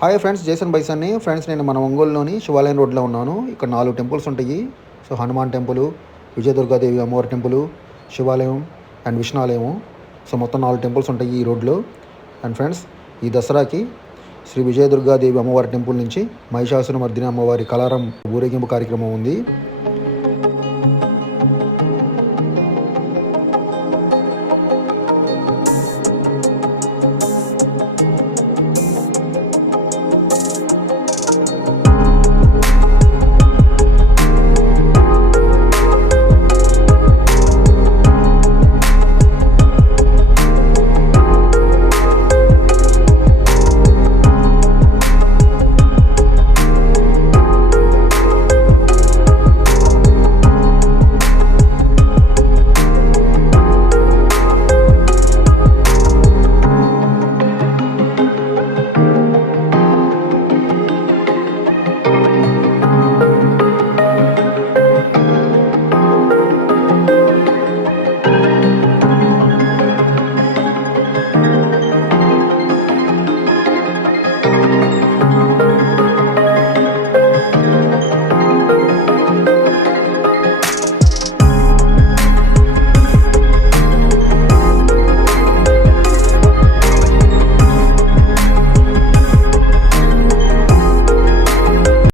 Hi friends, Jason బైసాన్ని. Friends, నేను మన ఒంగోలులోని శివాలయం రోడ్లో ఉన్నాను. ఇక్కడ 4 టెంపుల్స్ ఉంటాయి. సో హనుమాన్ టెంపుల్, విజయదుర్గాదేవి అమ్మవారి టెంపుల్, శివాలయం అండ్ విష్ణాలయము. సో మొత్తం 4 టెంపుల్స్ ఉంటాయి ఈ రోడ్లో. అండ్ ఫ్రెండ్స్, ఈ దసరాకి శ్రీ విజయదుర్గాదేవి అమ్మవారి టెంపుల్ నుంచి మహిషాసురమర్దిని అమ్మవారి కలారం ఊరేగింపు కార్యక్రమం ఉంది.